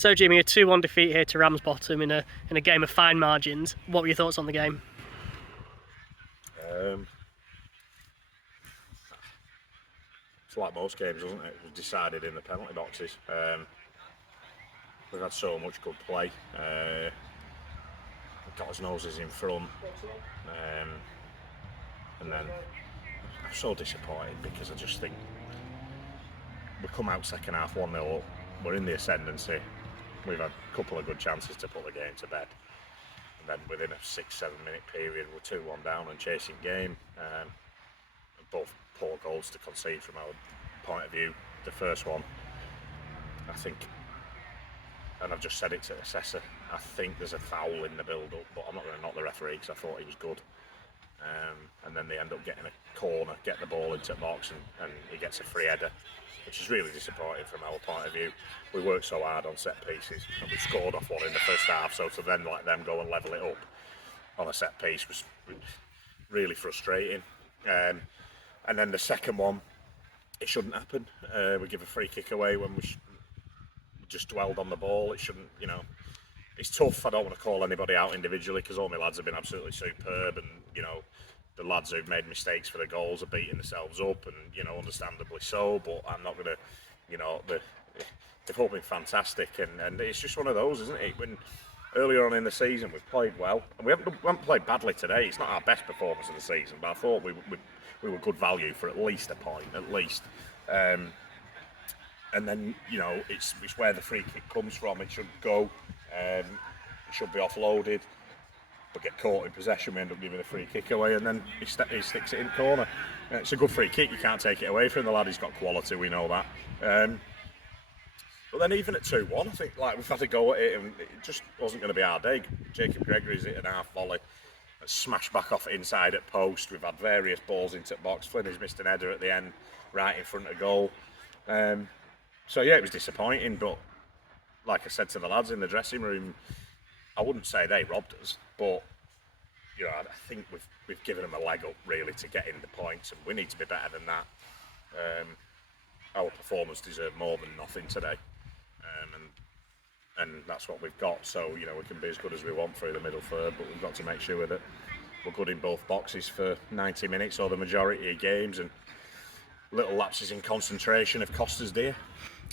So Jimmy, a 2-1 defeat here to Ramsbottom in a game of fine margins. What were your thoughts on the game? It's like most games, isn't it? It was decided in the penalty boxes. We've had so much good play. Got his noses in front. And then I'm so disappointed because I just think we come out second half 1-0 up. We're in the ascendancy. We've had a couple of good chances to put the game to bed. And then within a 6-7 minute period, we're 2-1 down and chasing game. Both poor goals to concede from our point of view. The first one, I think, and I've just said it to the assessor, I think there's a foul in the build-up, but I'm not going to knock the referee because I thought he was good. And then they end up getting a corner, get the ball into the box, and he gets a free header, which is really disappointing from our point of view. We worked so hard on set pieces, and we scored off one in the first half, so to then let them go and level it up on a set piece was really frustrating. And then the second one, it shouldn't happen. We give a free kick away when we just dwelled on the ball. It shouldn't, it's tough. I don't want to call anybody out individually because all my lads have been absolutely superb, and the lads who've made mistakes for the goals are beating themselves up, and understandably so. But I'm not going to, they've all been fantastic, and it's just one of those, isn't it? When earlier on in the season we've played well, and we haven't played badly today. It's not our best performance of the season, but I thought we were good value for at least a point, at least. And then it's where the free kick comes from. It should go. It should be offloaded. But get caught in possession, we end up giving a free kick away, and then he sticks it in the corner. It's a good free kick. You can't take it away from the lad. He's got quality. We know that. But then even at 2-1, I think we've had to go at it, and it just wasn't going to be our day. Jacob Gregory's hit an half volley, smashed back off inside at post. We've had various balls into the box. Flynn has missed an header at the end, right in front of goal. So yeah, it was disappointing. But like I said to the lads in the dressing room, I wouldn't say they robbed us, but I think we've given them a leg up really to get in the points, and we need to be better than that. Our performance deserved more than nothing today. And that's what we've got. So we can be as good as we want through the middle third, but we've got to make sure that we're good in both boxes for 90 minutes or the majority of games, and little lapses in concentration have cost us dear.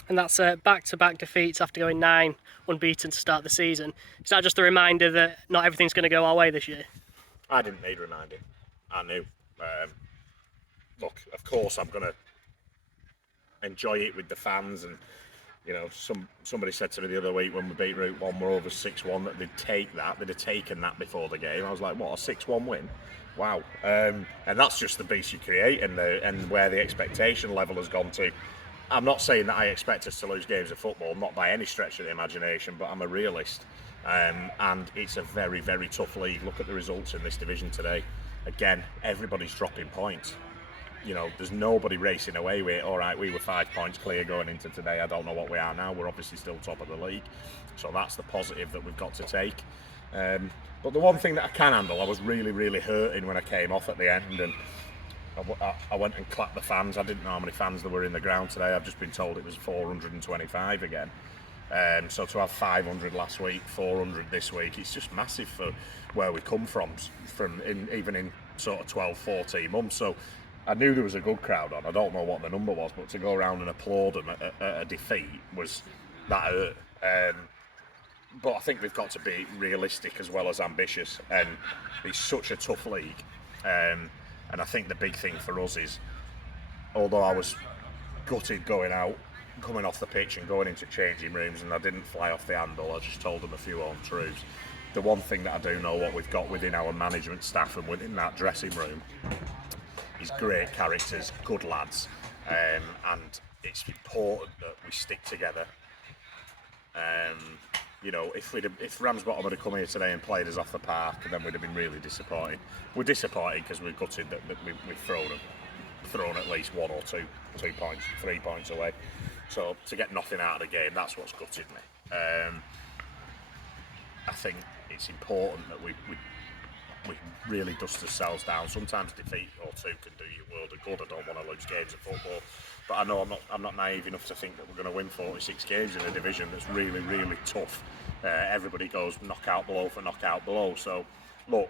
And that's back-to-back defeats after going 9 unbeaten to start the season. Is that just a reminder that not everything's going to go our way this year? I didn't need reminding. I knew. Look, of course I'm going to enjoy it with the fans, and somebody said to me the other week when we beat Route 1, we're over 6-1, that they'd have taken that before the game. I was like, what, a 6-1 win? Wow. And that's just the beast you create, and where the expectation level has gone to. I'm not saying that I expect us to lose games of football, not by any stretch of the imagination, but I'm a realist. And it's a very, very tough league. Look at the results in this division today. Again, everybody's dropping points. There's nobody racing away with it. All right, we were 5 points clear going into today. I don't know what we are now. We're obviously still top of the league. So that's the positive that we've got to take. But the one thing that I can handle, I was really, really hurting when I came off at the end, and I went and clapped the fans. I didn't know how many fans there were in the ground today. I've just been told it was 425 again. So to have 500 last week, 400 this week, it's just massive for where we come from even in sort of 12, 14 months. So I knew there was a good crowd on. I don't know what the number was, but to go around and applaud them at a defeat that hurt. But I think we've got to be realistic as well as ambitious, and it's such a tough league. And I think the big thing for us is, although I was gutted going out, coming off the pitch and going into changing rooms, and I didn't fly off the handle, I just told them a few home truths. The one thing that I do know what we've got within our management staff and within that dressing room is great characters, good lads, and it's important that we stick together. If Ramsbottom had come here today and played us off the park, then we'd have been really disappointed. We're disappointed because we're gutted that we've thrown at least 1 or 2 points, 3 points away. So to get nothing out of the game, that's what's gutted me. I think it's important that we really dust ourselves down. Sometimes defeat or 2 can do you world of good. I don't want to lose games of football, but I know I'm not naive enough to think that we're going to win 46 games in a division that's really, really tough. Everybody goes knockout blow for knockout blow. So, look,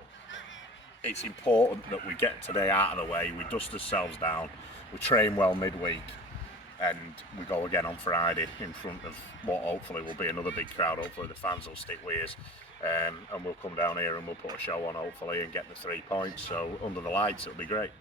it's important that we get today out of the way, we dust ourselves down, we train well midweek, and we go again on Friday in front of what hopefully will be another big crowd. Hopefully the fans will stick with us, and we'll come down here and we'll put a show on hopefully and get the 3 points. So under the lights it'll be great.